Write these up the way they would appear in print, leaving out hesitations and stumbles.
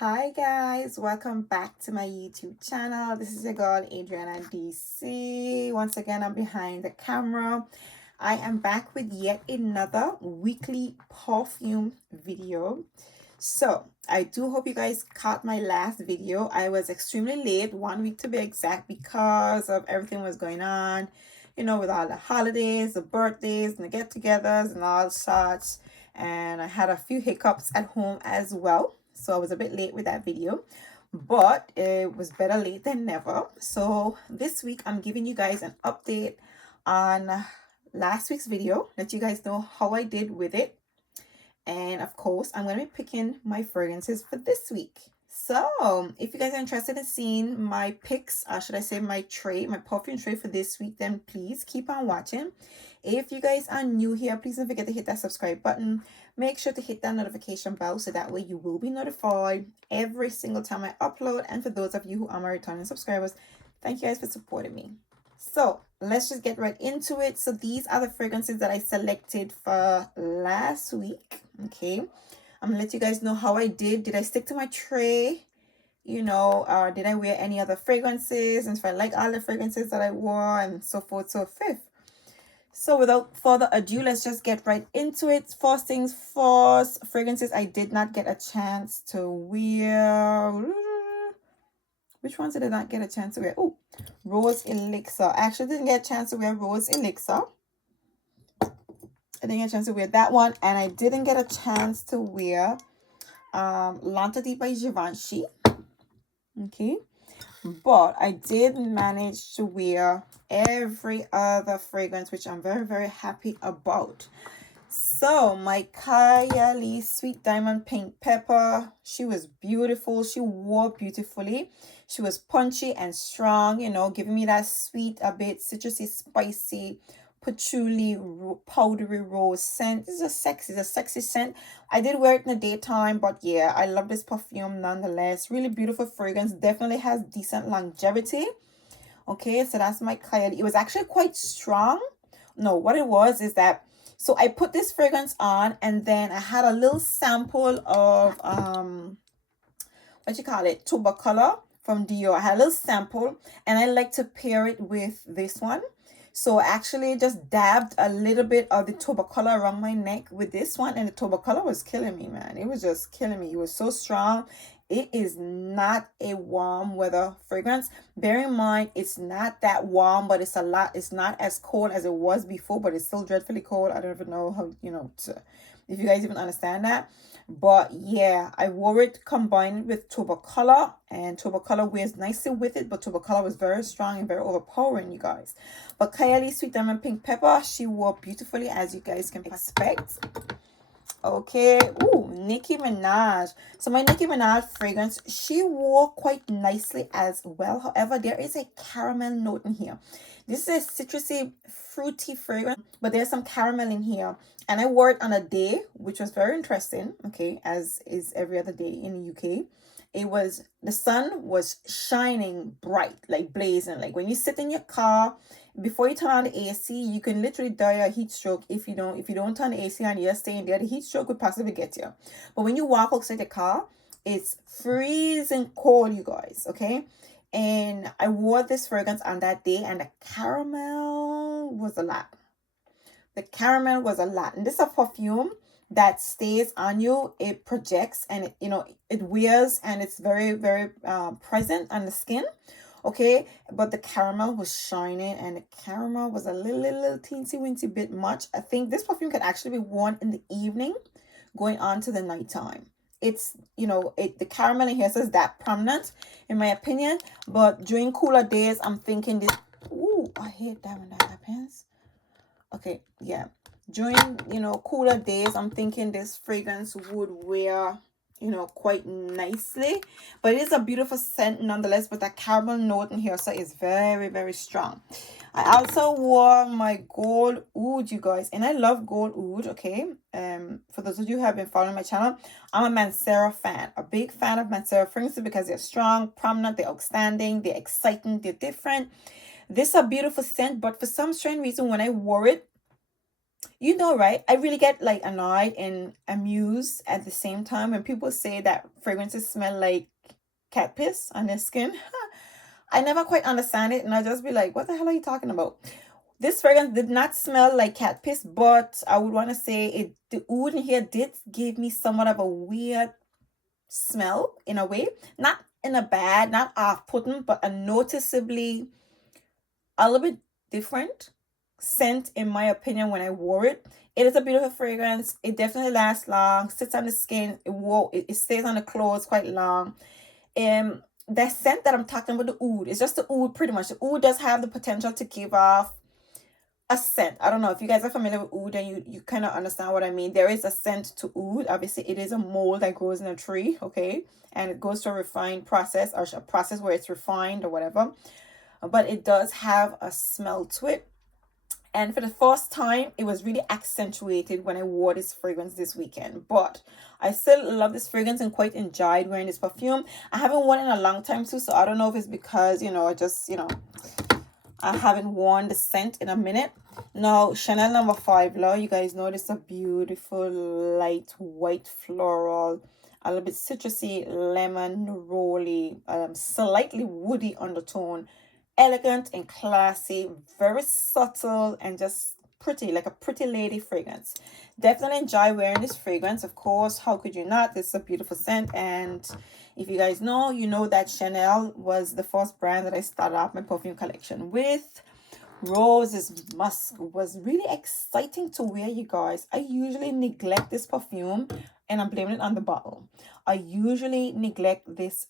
Hi guys, welcome back to my YouTube channel. This is your girl Adriana DC. Once again, I'm behind the camera. I am back with yet another weekly perfume video. So I do hope you guys caught my last video. I was extremely late, 1 week to be exact, because of everything was going on, with all the holidays, the birthdays, and the get-togethers and all sorts. And I had a few hiccups at home as well. So I was a bit late with that video, but it was better late than never. So this week I'm giving you guys an update on last week's video, let you guys know how I did with it. And of course, I'm going to be picking my fragrances for this week. So, if you guys are interested in seeing my picks, should I say my tray, my perfume tray for this week, then please keep on watching. If you guys are new here, please don't forget to hit that subscribe button. Make sure to hit that notification bell so that way you will be notified every single time I upload. And for those of you who are my returning subscribers, thank you guys for supporting me. So let's just get right into it. So these are the fragrances that I selected for last week. Okay, I'm gonna let you guys know how I did. Did I stick to my tray? Did I wear any other fragrances? And if I like all the fragrances that I wore, and so forth, so fifth. So without further ado, let's just get right into it. First things first, fragrances I did not get a chance to wear. Which ones did I not get a chance to wear? Oh, Rose Elixir. I actually didn't get a chance to wear Rose Elixir. I didn't get a chance to wear that one. And I didn't get a chance to wear L'Interdit by Givenchy. Okay. But I did manage to wear every other fragrance, which I'm very, very happy about. So my Kylie Sweet Diamond Pink Pepper, she was beautiful. She wore beautifully. She was punchy and strong, giving me that sweet, a bit citrusy, spicy, patchouli, powdery rose scent. This is a sexy scent. I did wear it in the daytime, but yeah, I love this perfume nonetheless. Really beautiful fragrance. Definitely has decent longevity. Okay, so that's my Kylie. It was actually quite strong. No, what it was is that, so I put this fragrance on, and then I had a little sample of what you call it, Tuba Color from Dior. I had a little sample, and I like to pair it with this one. So I actually just dabbed a little bit of the Tuba Color around my neck with this one, and the Tuba Color was killing me, man. It was just killing me. It was so strong. It is not a warm weather fragrance. Bear in mind, it's not that warm, but it's not as cold as it was before, but it's still dreadfully cold. I don't even know how, if you guys even understand that. But yeah, I wore it combined with Tuba Color, and Tuba Color wears nicely with it, but Tuba Color was very strong and very overpowering, you guys. But Kylie Sweet Diamond Pink Pepper, she wore beautifully, as you guys can expect. Okay. Ooh, Nicki Minaj. So my Nicki Minaj fragrance, she wore quite nicely as well. However, there is a caramel note in here. This is a citrusy, fruity fragrance, but there's some caramel in here. And I wore it on a day, which was very interesting. Okay, as is every other day in the UK. The sun was shining bright, like blazing. Like when you sit in your car, before you turn on the AC, you can literally die a heat stroke if you don't turn the AC on, you're staying there. The heat stroke could possibly get you. But when you walk outside the car, it's freezing cold, you guys. Okay. And I wore this fragrance on that day, and the caramel was a lot. The caramel was a lot. And this is a perfume that stays on you. It projects, and it wears, and it's very, very present on the skin. Okay, but the caramel was shining, and the caramel was a little teensy weensy bit much. I think this perfume can actually be worn in the evening going on to the nighttime. It's, the caramel in here says that prominent in my opinion, but during cooler days, I'm thinking this. Ooh, I hate that when that happens. Okay, yeah. During, cooler days, I'm thinking this fragrance would wear, quite nicely. But it is a beautiful scent nonetheless, but that caramel note in here so is very, very strong. I also wore my gold oud, you guys, and I love gold oud. Okay, for those of you who have been following my channel, I'm a Mancera fan, a big fan of Mancera fragrances because they're strong, prominent, they're outstanding, they're exciting, they're different. This is a beautiful scent, but for some strange reason, when I wore it, You know, right? I really get like annoyed and amused at the same time when people say that fragrances smell like cat piss on their skin. I never quite understand it, and I just be like, what the hell are you talking about? This fragrance did not smell like cat piss, but I would want to say the oud in here did give me somewhat of a weird smell in a way. Not in a bad, not off-putting, but a noticeably a little bit different scent in my opinion when I wore it. It is a beautiful fragrance. It definitely lasts long, sits on the skin, it stays on the clothes quite long. That scent that I'm talking about, the oud, it's just the oud pretty much. The oud does have the potential to give off a scent. I don't know if you guys are familiar with oud and you kind of understand what I mean. There is a scent to oud. Obviously, it is a mold that grows in a tree, okay? And it goes to a refined process or a process where it's refined or whatever. But it does have a smell to it. And for the first time, it was really accentuated when I wore this fragrance this weekend. But I still love this fragrance and quite enjoyed wearing this perfume. I haven't worn it in a long time too, so I don't know if it's because, I haven't worn the scent in a minute. Now, Chanel number 5, love, you guys know this is a beautiful light white floral, a little bit citrusy, lemon, rolly, slightly woody undertone, elegant and classy, very subtle and just pretty, like a pretty lady fragrance. Definitely enjoy wearing this fragrance. Of course, how could you not? This is a beautiful scent, and if you guys know, you know that Chanel was the first brand that I started off my perfume collection with. Roses Musk was really exciting to wear, you guys. I usually neglect this perfume and I'm blaming it on the bottle. I usually neglect this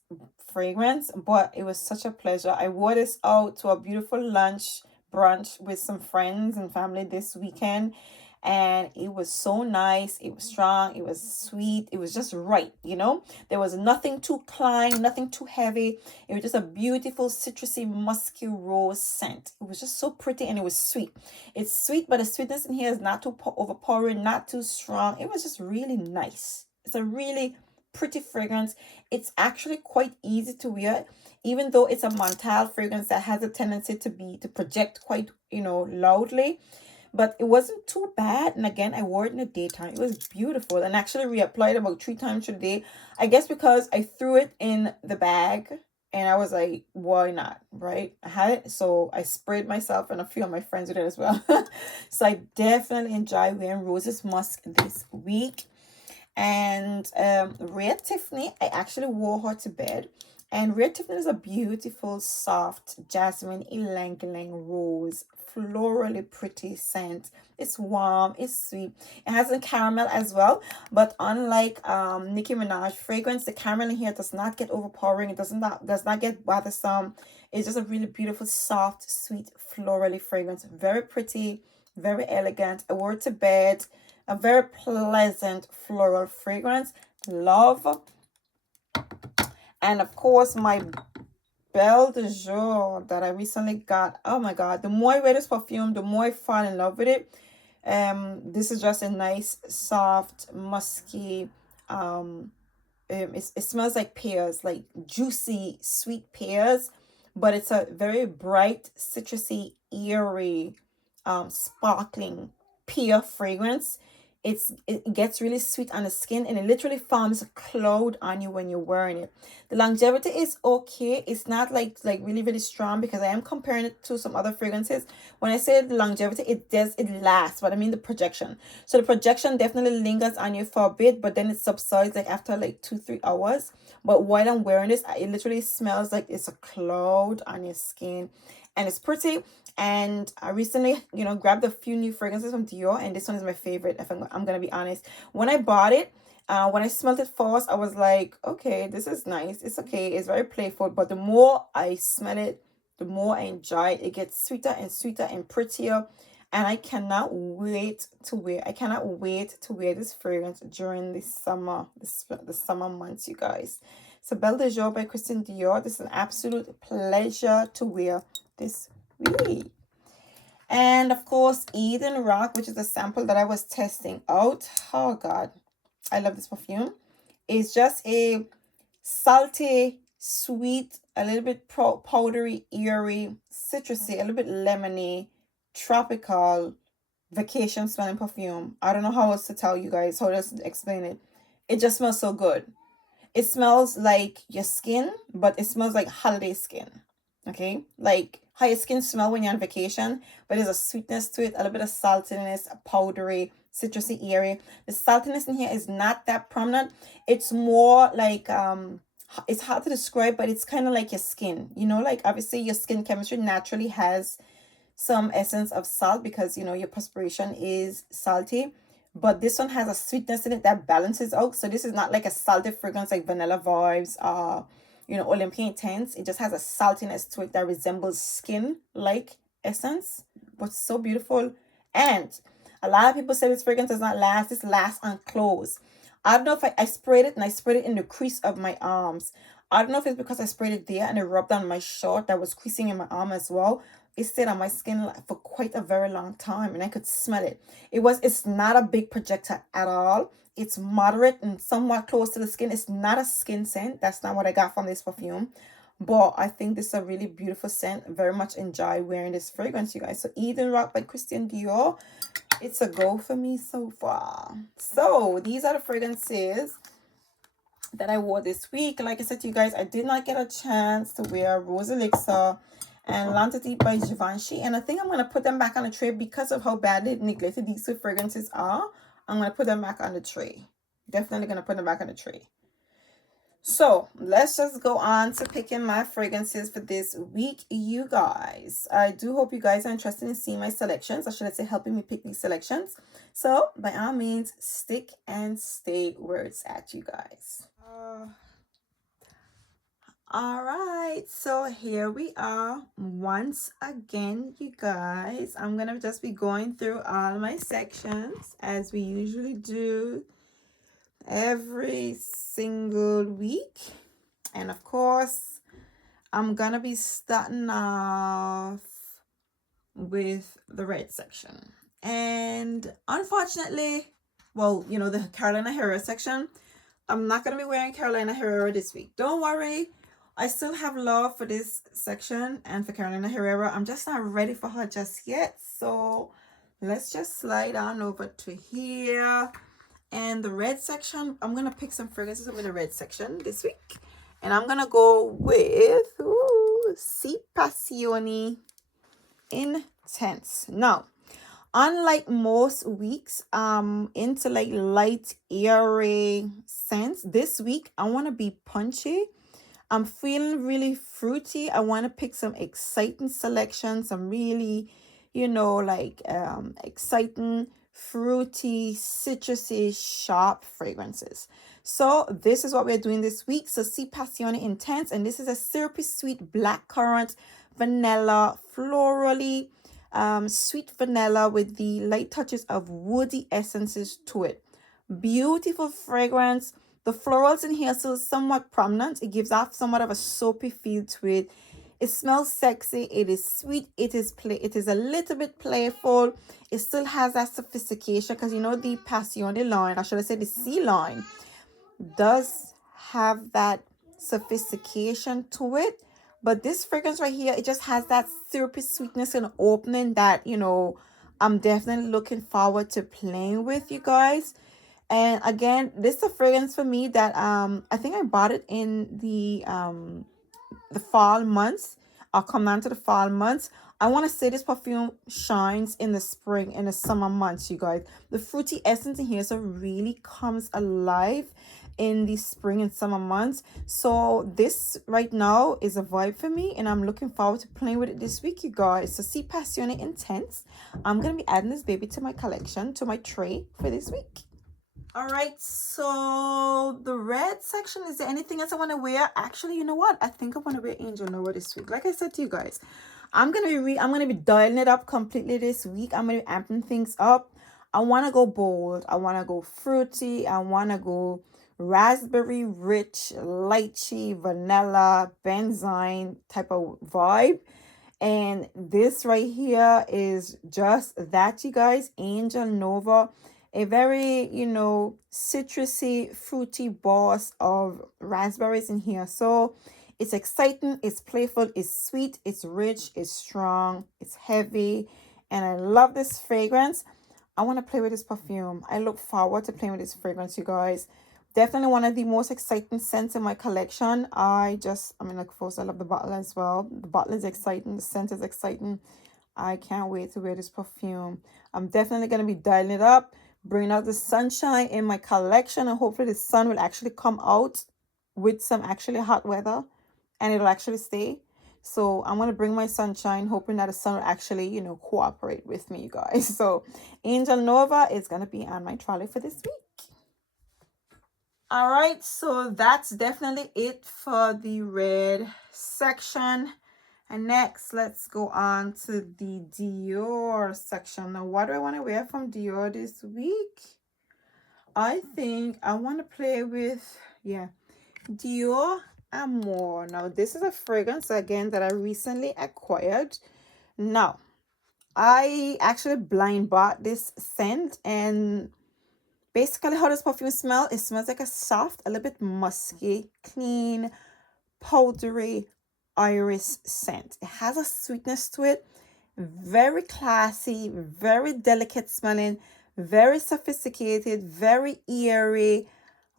fragrance, but it was such a pleasure. I wore this out to a beautiful lunch brunch with some friends and family this weekend, and it was so nice. It was strong, it was sweet, it was just right, there was nothing too climb, nothing too heavy. It was just a beautiful citrusy musky rose scent. It was just so pretty and it was sweet. It's sweet, but the sweetness in here is not too overpowering, not too strong. It was just really nice. It's a really pretty fragrance. It's actually quite easy to wear, even though it's a menthol fragrance that has a tendency to project quite, loudly, but it wasn't too bad. And again, I wore it in the daytime. It was beautiful, and actually reapplied about 3 times a day. I guess because I threw it in the bag and I was like, why not, right? I had it, so I sprayed myself and a few of my friends with it as well. So I definitely enjoy wearing Roses Musk this week. And Rare Tiffany, I actually wore her to bed. And Rare Tiffany is a beautiful, soft jasmine ylang ylang rose, florally pretty scent. It's warm, it's sweet. It has a caramel as well, but unlike Nicki Minaj fragrance, the caramel in here does not get overpowering. It does not get bothersome. It's just a really beautiful, soft, sweet, florally fragrance. Very pretty, very elegant. I wore it to bed. A very pleasant floral fragrance. Love. And of course, my Belle de Jour that I recently got. Oh my god, the more I wear this perfume, the more I fall in love with it. This is just a nice, soft, musky, it smells like pears, like juicy, sweet pears, but it's a very bright, citrusy, eerie, sparkling pear fragrance. It gets really sweet on the skin, and it literally forms a cloud on you when you're wearing it. The longevity is okay. It's not like really really strong, because I am comparing it to some other fragrances. When I say the longevity, it lasts, but I mean the projection. So the projection definitely lingers on you for a bit, but then it subsides like after like 2-3 hours. But while I'm wearing this, it literally smells like it's a cloud on your skin, and it's pretty. And I recently, grabbed a few new fragrances from Dior, and this one is my favorite, if I'm gonna be honest. When I bought it, when I smelled it first, I was like, okay, this is nice. It's okay. It's very playful, but the more I smell it, the more I enjoy it. It gets sweeter and sweeter and prettier, and I cannot wait to wear. I cannot wait to wear this fragrance during the summer, the summer months, you guys. So Belle de Jour by Christian Dior. This is an absolute pleasure to wear this week. And of course, Eden Rock, which is the sample that I was testing out. Oh God, I love this perfume. It's just a salty, sweet, a little bit powdery, eerie, citrusy, a little bit lemony, tropical, vacation smelling perfume. I don't know how else to tell you guys, how else to explain it. It just smells so good. It smells like your skin, but it smells like holiday skin. Okay? Like how your skin smell when you're on vacation, but there's a sweetness to it, a little bit of saltiness, a powdery, citrusy area. The saltiness in here is not that prominent. It's more like it's hard to describe, but it's kind of like your skin. You know, like obviously your skin chemistry naturally has some essence of salt because your perspiration is salty, but this one has a sweetness in it that balances out. So this is not like a salty fragrance like Vanilla Vibes Olympia Intense. It just has a saltiness to it that resembles skin like essence, but so beautiful. And a lot of people say this fragrance does not last. This lasts on clothes. I don't know if I sprayed it, and I sprayed it in the crease of my arms. I don't know if it's because I sprayed it there and it rubbed on my shirt that was creasing in my arm as well. It stayed on my skin for quite a very long time and I could smell it. It's not a big projector at all. It's moderate and somewhat close to the skin. It's not a skin scent. That's not what I got from this perfume. But I think this is a really beautiful scent. Very much enjoy wearing this fragrance, you guys. So Eden Rock by Christian Dior. It's a go for me so far. So these are the fragrances that I wore this week. Like I said to you guys, I did not get a chance to wear Rose Elixir and L'Entité by Givenchy. And I think I'm going to put them back on the tray because of how badly neglected these two fragrances are. I'm going to put them back on the tray. Definitely going to put them back on the tray. So let's just go on to picking my fragrances for this week, you guys. I do hope you guys are interested in seeing my selections, or should I say helping me pick these selections. So by all means, stick and stay where it's at, you guys. All right, so here we are once again, you guys. I'm gonna just be going through all my sections as we usually do every single week. And of course, I'm gonna be starting off with the red section. And unfortunately, well, the Carolina Herrera section, I'm not gonna be wearing Carolina Herrera this week. Don't worry, I still have love for this section and for Carolina Herrera. I'm just not ready for her just yet. So let's just slide on over to here. And the red section, I'm going to pick some fragrances over the red section this week. And I'm going to go with Si Passione Intense. Now, unlike most weeks, into like light, airy scents, this week I want to be punchy. I'm feeling really fruity. I want to pick some exciting selections, some really, exciting, fruity, citrusy, sharp fragrances. So this is what we're doing this week. So Si Passione Intense, and this is a syrupy sweet blackcurrant, vanilla, florally, sweet vanilla with the light touches of woody essences to it. Beautiful fragrance. The florals in here are still somewhat prominent. It gives off somewhat of a soapy feel to it. It smells sexy. It is sweet. It is a little bit playful. It still has that sophistication because the Passione line, or should I say the C line, does have that sophistication to it. But this fragrance right here, it just has that syrupy sweetness and opening that, I'm definitely looking forward to playing with, you guys. And again, this is a fragrance for me that I think I bought it in the fall months. I'll come down to the fall months. I want to say this perfume shines in the spring and the summer months, you guys. The fruity essence in here so really comes alive in the spring and summer months. So this right now is a vibe for me, and I'm looking forward to playing with it this week, you guys. So Si Passione Intense. I'm going to be adding this baby to my collection, to my tray for this week. All right, so the red section, is there anything else I want to wear? Actually, you know what? I think I want to wear Angel Nova this week. Like I said to you guys, I'm gonna be dialing it up completely this week. I'm gonna be amping things up. I want to go bold. I want to go fruity. I want to go raspberry rich, lychee, vanilla, benzoin type of vibe. And this right here is just that, you guys. Angel Nova, a very, citrusy, fruity boss of raspberries in here. So it's exciting, it's playful, it's sweet, it's rich, it's strong, it's heavy. And I love this fragrance. I want to play with this perfume. I look forward to playing with this fragrance, you guys. Definitely one of the most exciting scents in my collection. I mean, like, first, I love the bottle as well. The bottle is exciting. The scent is exciting. I can't wait to wear this perfume. I'm definitely going to be dialing it up, bringing out the sunshine in my collection, and hopefully the sun will actually come out with some actually hot weather and it'll actually stay. So I'm going to bring my sunshine, hoping that the sun will actually, cooperate with me, you guys. So Angel Nova is going to be on my trolley for this week. All right, so that's definitely it for the red section. And next, let's go on to the Dior section. Now, what do I want to wear from Dior this week? I think I want to play with, Dior Amour. Now, this is a fragrance, again, that I recently acquired. Now, I actually blind bought this scent, and basically how does perfume smell? It smells like a soft, a little bit musky, clean, powdery iris scent. It has a sweetness to it, very classy, very delicate smelling, very sophisticated, very eerie.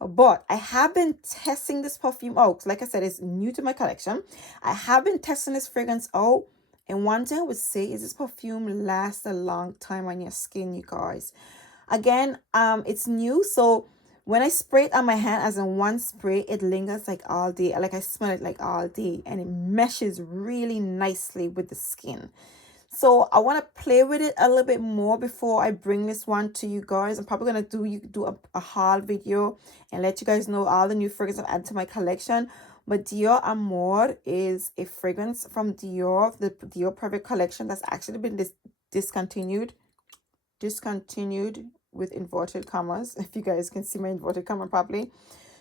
But I have been testing this perfume out. Like I said, it's new to my collection. I have been testing this fragrance out, and one thing I would say is this perfume lasts a long time on your skin, you guys. Again, it's new, so when I spray it on my hand, as in one spray, it lingers like all day. Like, I smell it like all day, and it meshes really nicely with the skin. So I want to play with it a little bit more before I bring this one to you guys. I'm probably going to do a haul video and let you guys know all the new fragrances I've added to my collection. But Dior Amour is a fragrance from Dior, the Dior Private Collection, that's actually been discontinued with inverted commas, if you guys can see my inverted comma properly.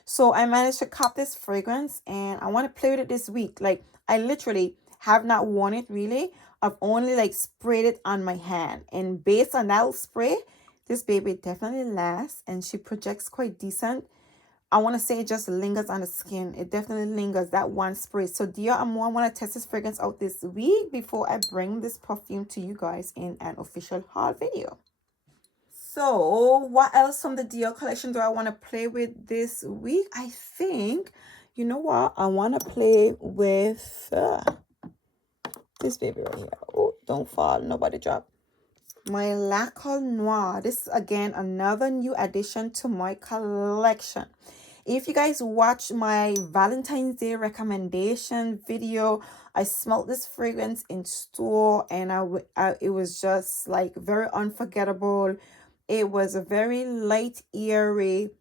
So I managed to cop this fragrance, and I want to play with it this week. Like, I literally have not worn it really. I've only like sprayed it on my hand, and based on that spray, this baby definitely lasts, and she projects quite decent. I want to say it just lingers on the skin. It definitely lingers, that one spray. So Dior Amour, I want to test this fragrance out this week before I bring this perfume to you guys in an official haul video. So what else from the Dior collection do I want to play with this week? I think, you know what? I want to play with this baby right here. Oh, don't fall. Nobody drop. My Lacoste Noir. This is, again, another new addition to my collection. If you guys watch my Valentine's Day recommendation video, I smelled this fragrance in store, and it was just like very unforgettable. It was a very light, airy,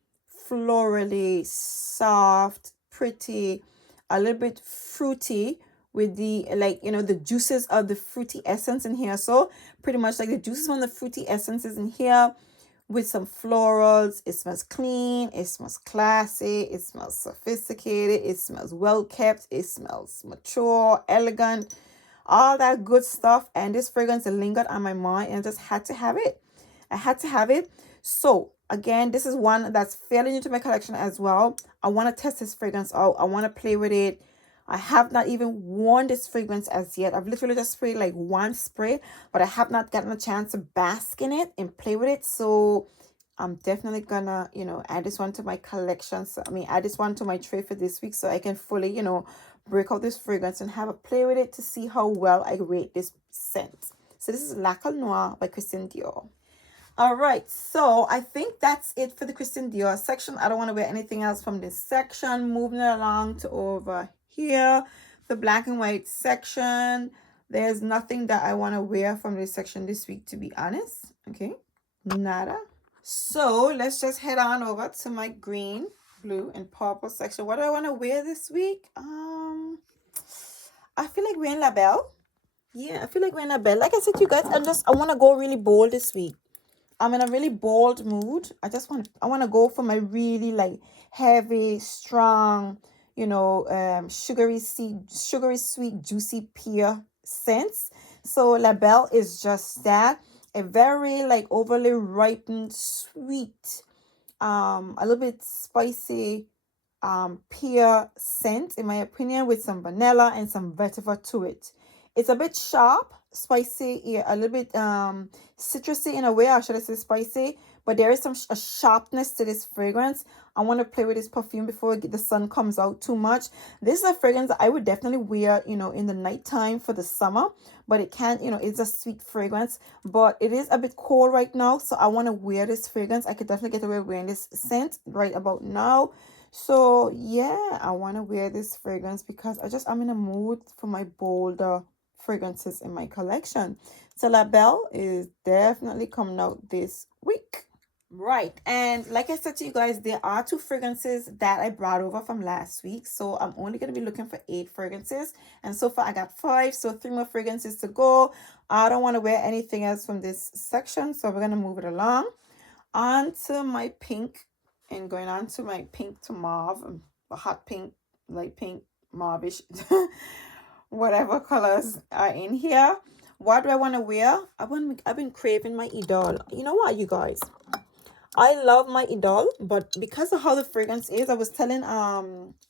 florally, soft, pretty, a little bit fruity, with the, like, the juices of the fruity essence in here. So pretty much like the juices from the fruity essences in here with some florals. It smells clean. It smells classy. It smells sophisticated. It smells well kept. It smells mature, elegant, all that good stuff. And this fragrance lingered on my mind, and I just had to have it. I had to have it. So again, this is one that's fairly new to my collection as well. I want to test this fragrance out. I want to play with it. I have not even worn this fragrance as yet. I've literally just sprayed like one spray, but I have not gotten a chance to bask in it and play with it. So I'm definitely gonna, add this one to my collection. So, add this one to my tray for this week, so I can fully, break out this fragrance and have a play with it to see how well I rate this scent. So this is Lacoste Noir by Christian Dior. All right, so I think that's it for the Christian Dior section. I don't want to wear anything else from this section. Moving along to over here, the black and white section. There's nothing that I want to wear from this section this week, to be honest. Okay, nada. So let's just head on over to my green, blue, and purple section. What do I want to wear this week? I feel like wearing La Belle. Yeah, I feel like wearing La Belle. Like I said to you guys, I want to go really bold this week. I'm in a really bold mood. I want to go for my really like heavy, strong, sugary sweet, juicy pear scents. So La Belle is just that, a very like overly ripened, sweet, a little bit spicy, pear scent, in my opinion, with some vanilla and some vetiver to it. It's a bit sharp, spicy, yeah, a little bit citrusy in a way, or should I say spicy, but there is some a sharpness to this fragrance. I want to play with this perfume before the sun comes out too much. This is a fragrance that I would definitely wear, you know, in the nighttime for the summer, but it can't, you know, it's a sweet fragrance, but it is a bit cold right now, so I want to wear this fragrance. I could definitely get away with wearing this scent right about now. So yeah, I want to wear this fragrance because I'm in a mood for my bolder fragrances in my collection. So La Belle is definitely coming out this week. Right, and like I said to you guys, there are 2 fragrances that I brought over from last week. So I'm only going to be looking for 8 fragrances. And so far I got 5, so 3 more fragrances to go. I don't want to wear anything else from this section, so we're going to move it along. On to my pink, and going on to my pink to mauve, a hot pink, light pink, mauvish, whatever colors are in here. What do I want to wear? I've been craving my Idol. You know what, you guys? I love my Idol, but because of how the fragrance is, I was telling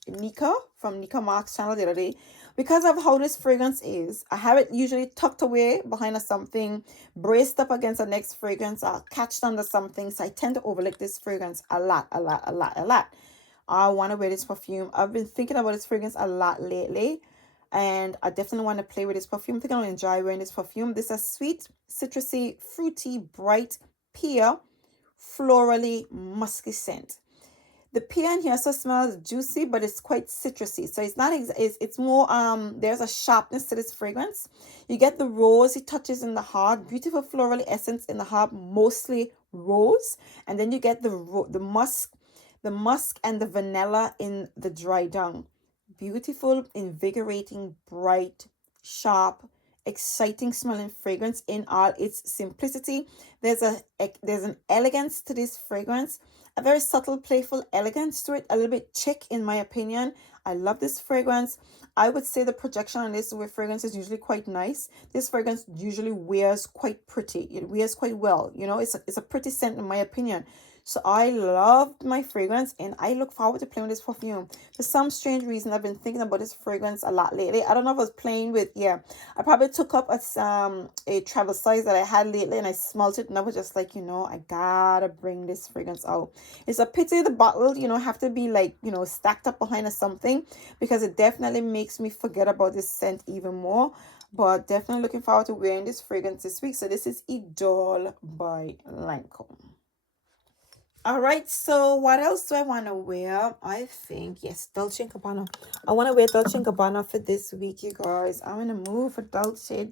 Nika from Nika Mark's channel the other day, because of how this fragrance is, I have it usually tucked away behind a something, braced up against the next fragrance, or catched under something. So I tend to overlook this fragrance a lot. I want to wear this perfume. I've been thinking about this fragrance a lot lately, and I definitely want to play with this perfume. I think I'll enjoy wearing this perfume. This is a sweet, citrusy, fruity, bright pear, florally musky scent. The pear in here also smells juicy, but it's quite citrusy, so it's not it's more there's a sharpness to this fragrance. You get the rosy touches in the heart, beautiful floral essence in the heart, mostly rose, and then you get the musk and the vanilla in the dry down. Beautiful, invigorating, bright, sharp, exciting smelling fragrance in all its simplicity. There's an elegance to this fragrance, a very subtle, playful elegance to it, a little bit chic in my opinion. I love this fragrance. I would say the projection on this with fragrance is usually quite nice. This fragrance usually wears quite pretty. It wears quite well. You know, it's a pretty scent in my opinion. So I loved my fragrance, and I look forward to playing with this perfume. For some strange reason, I've been thinking about this fragrance a lot lately. I don't know if I was playing with, yeah, I probably took up a travel size that I had lately, and I smelled it, and I was just like, you know, I gotta bring this fragrance out. It's a pity the bottle, you know, have to be like, you know, stacked up behind or something, because it definitely makes me forget about this scent even more. But definitely looking forward to wearing this fragrance this week. So this is Idol by Lancome. All right, so what else do I want to wear? I think, yes, Dolce & Gabbana. I want to wear Dolce & Gabbana for this week, you guys. I'm in the mood for Dolce.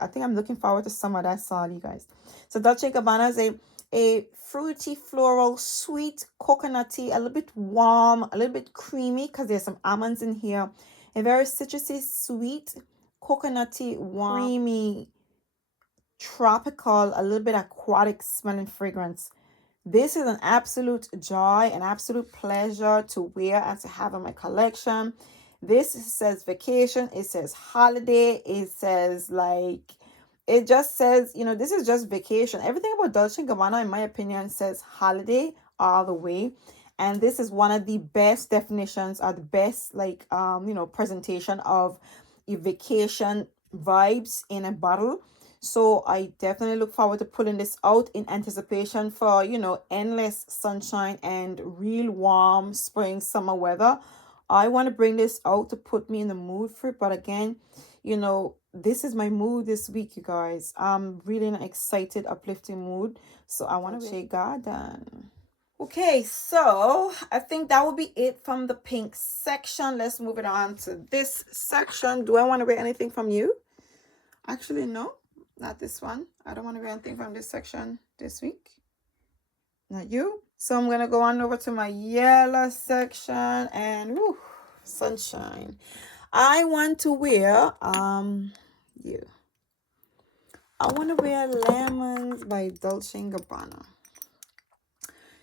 I think I'm looking forward to some of that song, you guys. So Dolce & Gabbana is a fruity, floral, sweet, coconutty, a little bit warm, a little bit creamy, because there's some almonds in here. A very citrusy, sweet, coconutty, warm, creamy, tropical, a little bit aquatic smelling fragrance. This is an absolute joy, an absolute pleasure to wear and to have in my collection. This says vacation. It says holiday. It says like, it just says, you know, this is just vacation. Everything about Dolce & Gabbana, in my opinion, says holiday all the way. And this is one of the best definitions, or the best, like, you know, presentation of a vacation vibes in a bottle. So I definitely look forward to pulling this out in anticipation for, you know, endless sunshine and real warm spring, summer weather. I want to bring this out to put me in the mood for it. But again, you know, this is my mood this week, you guys. I'm really in an excited, uplifting mood. So I want to say Garden. Okay, so I think that will be it from the pink section. Let's move it on to this section. Do I want to wear anything from you? Actually, no. Not this one. I don't want to wear anything from this section this week. Not you. So I'm going to go on over to my yellow section, and woo, sunshine. I want to wear, you. I want to wear Lemons by Dolce & Gabbana.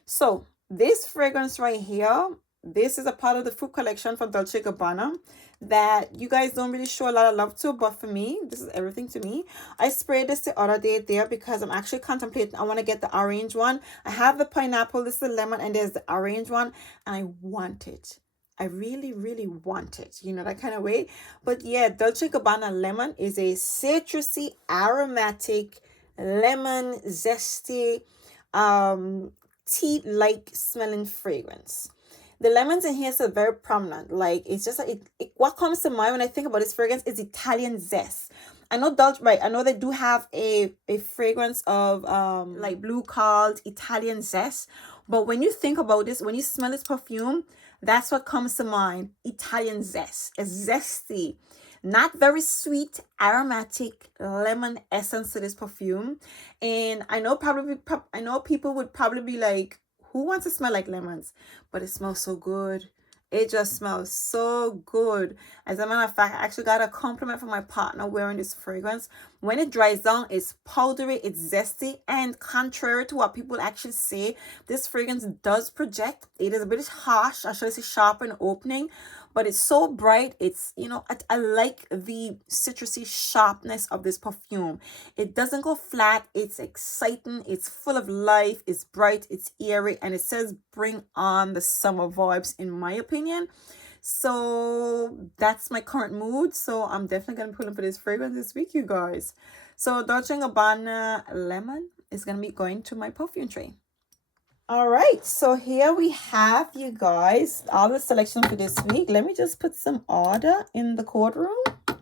So this fragrance right here, this is a part of the fruit collection from Dolce & Gabbana that you guys don't really show a lot of love to, but for me, this is everything to me. I sprayed this the other day there because I'm actually contemplating, I want to get the orange one. I have the pineapple, this is the lemon, and there's the orange one, and I want it. I really, really want it, you know, that kind of way. But yeah, Dolce & Gabbana lemon is a citrusy, aromatic, lemon, zesty, um, tea-like smelling fragrance. The lemons in here are very prominent. Like, it's just like what comes to mind when I think about this fragrance is Italian zest. I know Dolce, right? I know they do have a fragrance of like blue called Italian zest. But when you think about this, when you smell this perfume, that's what comes to mind. Italian zest. It's zesty. Not very sweet, aromatic lemon essence to this perfume. And I know I know people would probably be like, who wants to smell like lemons? But it smells so good. It just smells so good. As a matter of fact, I actually got a compliment from my partner wearing this fragrance. When it dries down, it's powdery, it's zesty, and contrary to what people actually say, this fragrance does project. It is a bit harsh, I should say sharp and opening, but it's so bright. It's, you know, I like the citrusy sharpness of this perfume. It doesn't go flat. It's exciting. It's full of life. It's bright. It's airy. And it says bring on the summer vibes, in my opinion. So that's my current mood. So I'm definitely going to pull in for this fragrance this week, you guys. So Dolce & Gabbana Lemon is going to be going to my perfume tray. All right, so here we have, you guys, all the selections for this week. Let me just put some order in the courtroom.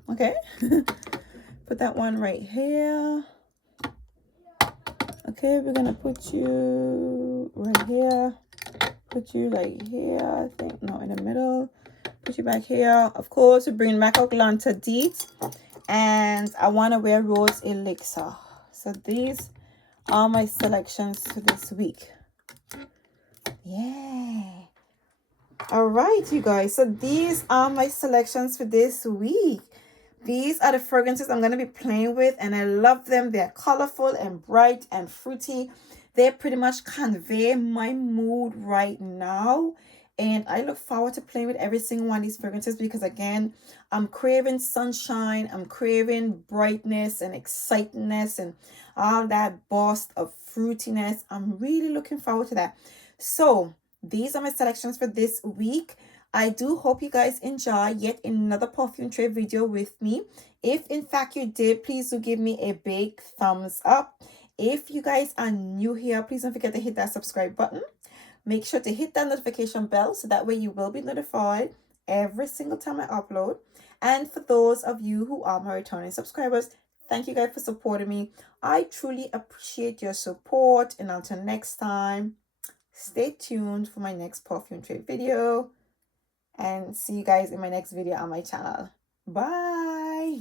Okay. Put that one right here. Okay, we're gonna put you right here. Put you like here, I think. No, in the middle. Put you back here. Of course, we bring back our Glanta Deet. And I want to wear Rose Elixir. So these are my selections for this week. Yeah. All right, you guys. So these are my selections for this week. These are the fragrances I'm going to be playing with, and I love them. They're colorful and bright and fruity. They pretty much convey my mood right now. And I look forward to playing with every single one of these fragrances because, again, I'm craving sunshine. I'm craving brightness and excitingness and all that burst of fruitiness. I'm really looking forward to that. So these are my selections for this week. I do hope you guys enjoy yet another perfume tray video with me. If in fact you did, please do give me a big thumbs up. If you guys are new here, please don't forget to hit that subscribe button. Make sure to hit that notification bell so that way you will be notified every single time I upload. And for those of you who are my returning subscribers, thank you guys for supporting me. I truly appreciate your support. And until next time, stay tuned for my next perfume tray video. And see you guys in my next video on my channel. Bye.